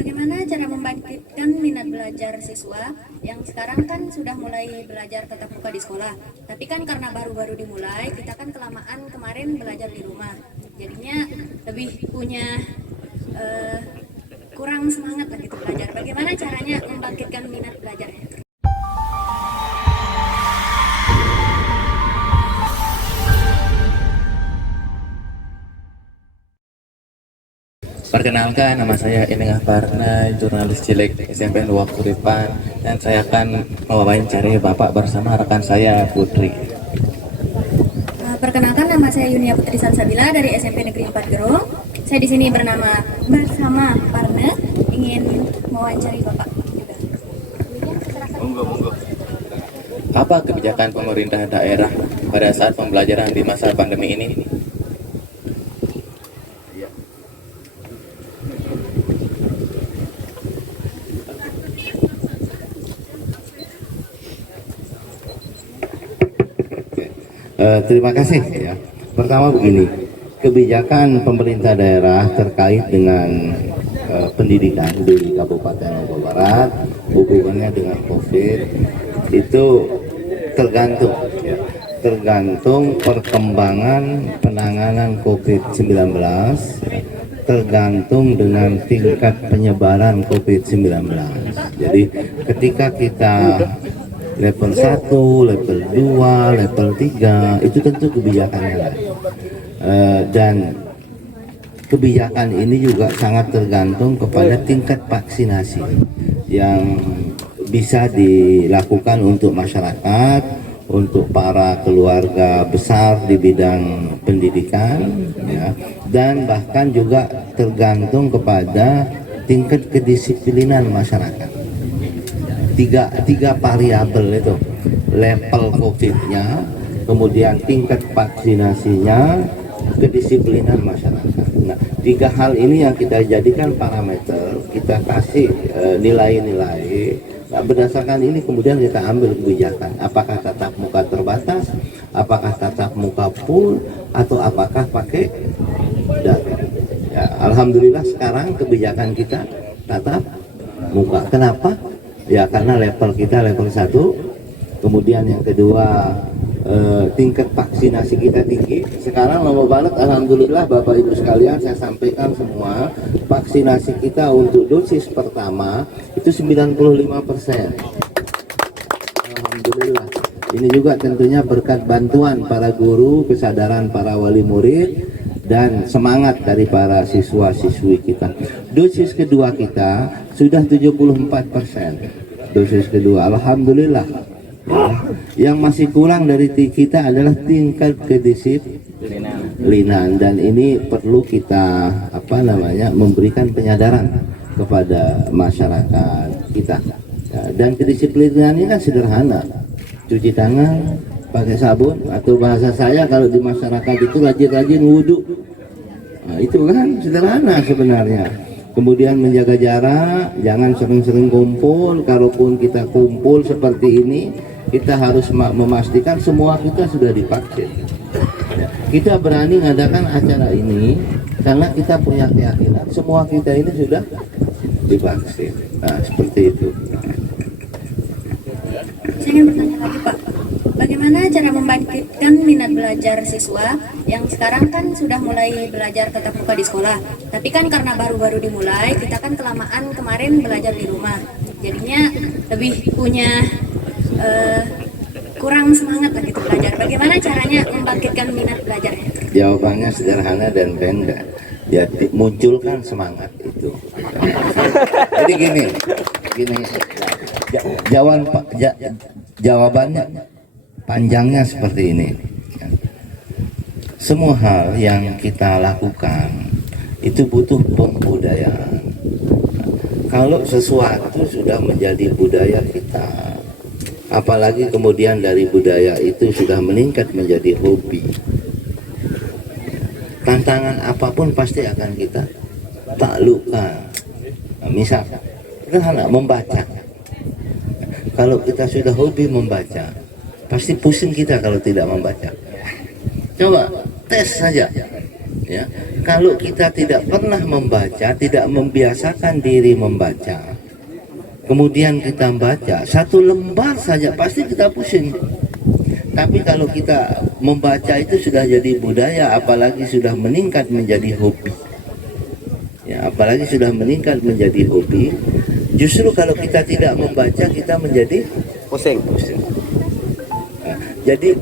Bagaimana cara membangkitkan minat belajar siswa yang sekarang kan sudah mulai belajar tatap muka di sekolah, tapi kan karena baru-baru dimulai, kita kan kelamaan kemarin belajar di rumah, jadinya lebih punya kurang semangat lah gitu belajar. Bagaimana caranya membangkitkan minat belajarnya? Perkenalkan, nama saya Ineng Parna, jurnalis cilik SMP Waktu Depan, dan saya akan mewawancari Bapak bersama rekan saya Putri. Perkenalkan, nama saya Yunia Putri Salsabila dari SMP Negeri 4 Gerong. Saya di sini bersama Parna, ingin mewawancari Bapak juga. Monggo. Apa kebijakan pemerintah daerah pada saat pembelajaran di masa pandemi ini? Terima kasih ya. Pertama begini, kebijakan pemerintah daerah terkait dengan pendidikan di Kabupaten Lombok Barat hubungannya dengan COVID itu tergantung ya, tergantung perkembangan penanganan COVID-19 ya, tergantung dengan tingkat penyebaran COVID-19. Jadi ketika kita level 1, level 2, level 3 itu tentu kebijakannya lah. Dan kebijakan ini juga sangat tergantung kepada tingkat vaksinasi yang bisa dilakukan untuk masyarakat, untuk para keluarga besar di bidang pendidikan ya, dan bahkan juga tergantung kepada tingkat kedisiplinan masyarakat. Tiga variabel itu, level COVID-nya, kemudian tingkat vaksinasinya, kedisiplinan masyarakat. Nah, tiga hal ini yang kita jadikan parameter, kita kasih nilai-nilai. Nah, berdasarkan ini kemudian kita ambil kebijakan, apakah tatap muka terbatas, apakah tatap muka full, atau apakah pakai daring. Ya, alhamdulillah sekarang kebijakan kita tatap muka. Kenapa? Ya karena level kita level 1, kemudian yang kedua tingkat vaksinasi kita tinggi. Sekarang Lombok Barat alhamdulillah Bapak Ibu sekalian, saya sampaikan semua, vaksinasi kita untuk dosis pertama itu 95%. Alhamdulillah. Ini juga tentunya berkat bantuan para guru, kesadaran para wali murid, dan semangat dari para siswa-siswi kita. Dosis kedua kita sudah 74%. Dosis kedua, alhamdulillah. Yang masih kurang dari kita adalah tingkat kedisiplinan, dan ini perlu kita memberikan penyadaran kepada masyarakat kita. Dan kedisiplinan ini kan sederhana, cuci tangan pakai sabun, atau bahasa saya kalau di masyarakat itu rajin-rajin wudhu. Nah, itu kan sederhana sebenarnya. Kemudian menjaga jarak, jangan sering-sering kumpul. Kalaupun kita kumpul seperti ini, kita harus memastikan semua kita sudah divaksin. Kita berani mengadakan acara ini karena kita punya keyakinan semua kita ini sudah divaksin. Nah, seperti itu. Saya ingin bertanya lagi Pak, bagaimana cara membangkitkan minat belajar siswa yang sekarang kan sudah mulai belajar tatap muka di sekolah, tapi kan karena baru-baru dimulai, kita kan kelamaan kemarin belajar di rumah, jadinya lebih punya kurang semangat lah gitu belajar. Bagaimana caranya membangkitkan minat belajarnya? Jawabannya sederhana dan pendek. Ya, munculkan semangat itu. Jadi gini, jawabannya panjangnya seperti ini. Semua hal yang kita lakukan itu butuh pembudayaan. Kalau sesuatu sudah menjadi budaya kita, apalagi kemudian dari budaya itu sudah meningkat menjadi hobi, tantangan apapun pasti akan kita taklukkan. Nah, misal sederhana, membaca. Kalau kita sudah hobi membaca, pasti pusing kita kalau tidak membaca. Coba tes saja ya, Kalau kita tidak pernah membaca, tidak membiasakan diri membaca, kemudian kita baca satu lembar saja pasti kita pusing. Tapi kalau kita membaca itu sudah jadi budaya, apalagi sudah meningkat menjadi hobi. Ya, apalagi sudah meningkat menjadi hobi, justru kalau kita tidak membaca kita menjadi pusing. Nah, jadi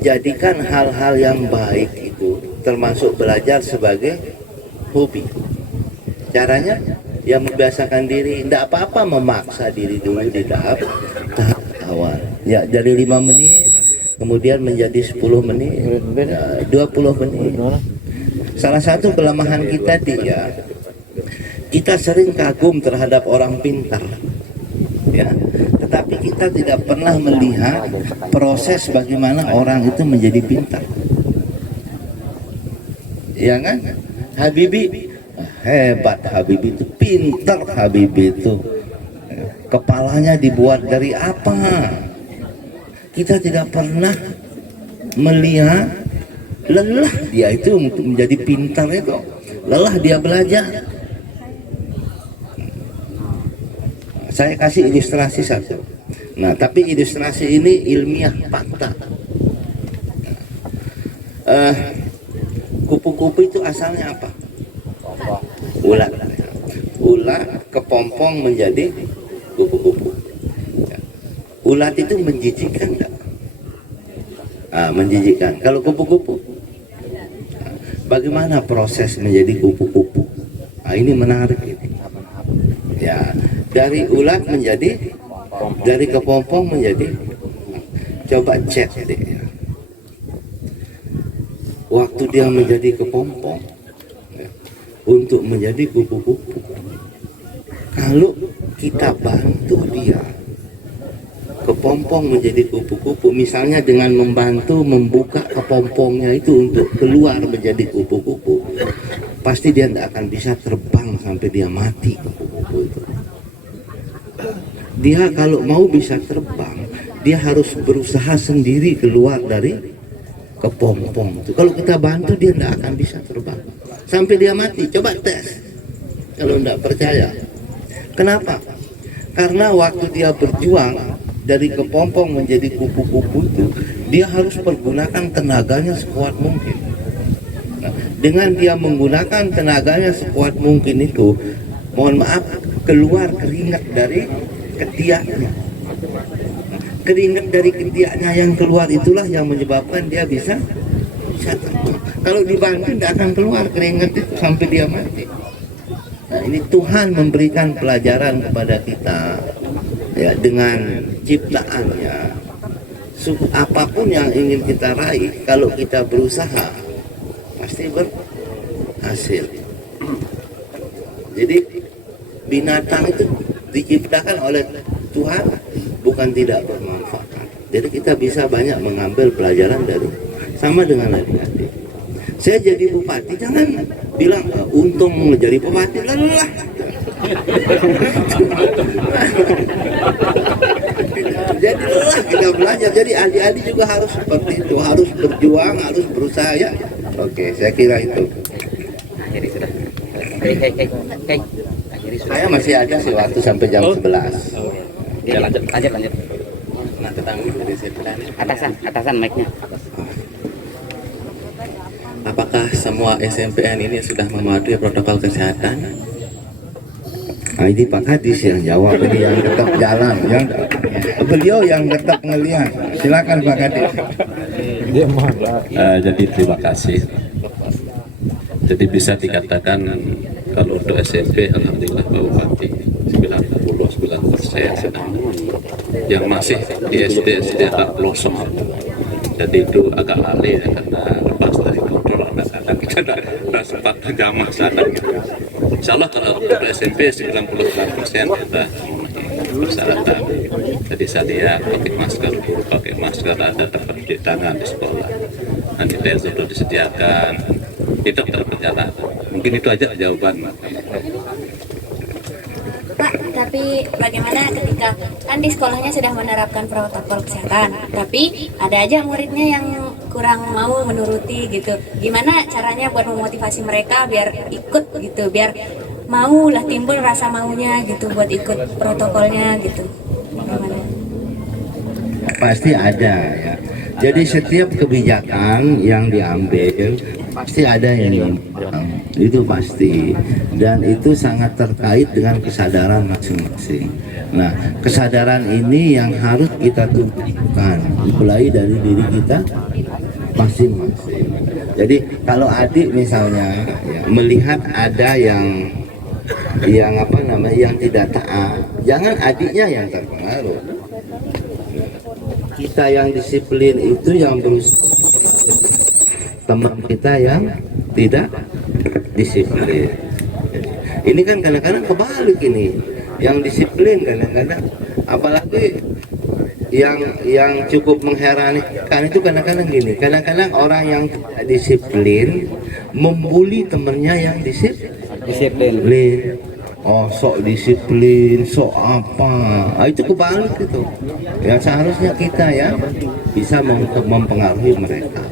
jadikan hal-hal yang baik itu termasuk belajar sebagai hobi. Caranya ya membiasakan diri, tidak apa-apa memaksa diri dulu di tahap awal. Ya dari 5 menit kemudian menjadi 10 menit, ya, 20 menit. Salah satu kelemahan kita kita sering kagum terhadap orang pintar, ya, tetapi kita tidak pernah melihat proses bagaimana orang itu menjadi pintar. Ya kan? Habibie hebat, Habibie itu pintar, Habibie itu kepalanya dibuat dari apa? Kita tidak pernah melihat lelah dia itu untuk menjadi pintar itu, lelah dia belajar. Saya kasih ilustrasi satu. Nah, tapi ilustrasi ini ilmiah fakta. Kupu-kupu itu asalnya apa? Ulat. Ulat kepompong menjadi kupu-kupu. Ulat itu menjijikkan enggak? Menjijikkan. Kalau kupu-kupu, bagaimana proses menjadi kupu-kupu? Ini menarik ini. Ya, dari ulat menjadi, dari kepompong menjadi. Coba cek deh. Waktu dia menjadi kepompong, untuk menjadi kupu-kupu, kalau kita bantu dia kepompong menjadi kupu-kupu, misalnya dengan membantu membuka kepompongnya itu untuk keluar menjadi kupu-kupu, pasti dia tidak akan bisa terbang sampai dia mati kupu-kupu itu. Dia kalau mau bisa terbang, dia harus berusaha sendiri keluar dari kepompong itu. Kalau kita bantu dia tidak akan bisa terbang sampai dia mati. Coba tes kalau tidak percaya. Kenapa? Karena waktu dia berjuang dari kepompong menjadi kupu-kupu itu, dia harus pergunakan tenaganya sekuat mungkin. Nah, dengan dia menggunakan tenaganya sekuat mungkin itu, mohon maaf, keluar keringat dari ketiaknya. Keringat dari ketiaknya yang keluar itulah yang menyebabkan dia bisa terbang. Kalau dibantu tidak akan keluar keringat itu sampai dia mati. Nah, ini Tuhan memberikan pelajaran kepada kita, ya, dengan ciptaannya. Apapun yang ingin kita raih, kalau kita berusaha pasti berhasil. Jadi binatang itu diciptakan oleh Tuhan bukan tidak bermanfaat. Jadi kita bisa banyak mengambil pelajaran dari, sama dengan adik-adik. Saya jadi bupati, jangan bilang untung menjadi bupati, lelah. Jadi lelah kita belajar. Jadi adik-adik juga harus seperti itu, harus berjuang, harus berusaha, ya. Oke, saya kira itu. Jadi sudah. Saya masih ada sih waktu sampai jam 11. Ya, lanjut. Nah, tentang kedisiplinan. Atasan mic-nya. Apakah semua SMPN ini sudah mematuhi protokol kesehatan? Nah, ini Pak Kadis yang jawab, ini yang tetap jalan, beliau yang tetap ngelihat. Silakan Pak Kadis. Jadi terima kasih. Jadi bisa dikatakan kalau untuk SMP, alhamdulillah Pak Bupati 99% sedang. Yang masih di SD agak pelosok. Jadi itu agak lali ya, karena lepas dari kontrol anak-anak kita tidak sempat jamah sana. Insya Allah kalau untuk SMP 99% kita persyaratan. Jadi saya pakai masker, guru pakai masker, ada tempat cuci tangan di sekolah, sanitizer sudah disediakan, itu tetap berjalan. Mungkin itu aja jawaban. Pak, tapi bagaimana ketika kan di sekolahnya sudah menerapkan protokol kesehatan, tapi ada aja muridnya yang kurang mau menuruti gitu. Gimana caranya buat memotivasi mereka biar ikut gitu, biar mau lah timbul rasa maunya gitu buat ikut protokolnya gitu. Gimana? Pasti ada ya. Jadi setiap kebijakan yang diambil pasti ada yang itu pasti, dan itu sangat terkait dengan kesadaran masing-masing. Nah, kesadaran ini yang harus kita tumbuhkan mulai dari diri kita masing-masing. Jadi kalau adik misalnya ya, melihat ada yang yang tidak taat, jangan adiknya yang terpengaruh. Kita yang disiplin itu yang berusaha, teman kita yang tidak disiplin. Ini kan kadang-kadang kebalik ini, yang disiplin kadang-kadang, apalagi yang cukup mengherankan itu kadang-kadang gini, kadang-kadang orang yang tidak disiplin membuli temennya yang disiplin. Oh, sok disiplin, sok apa? Itu kebalik itu. Ya seharusnya kita ya bisa mempengaruhi mereka.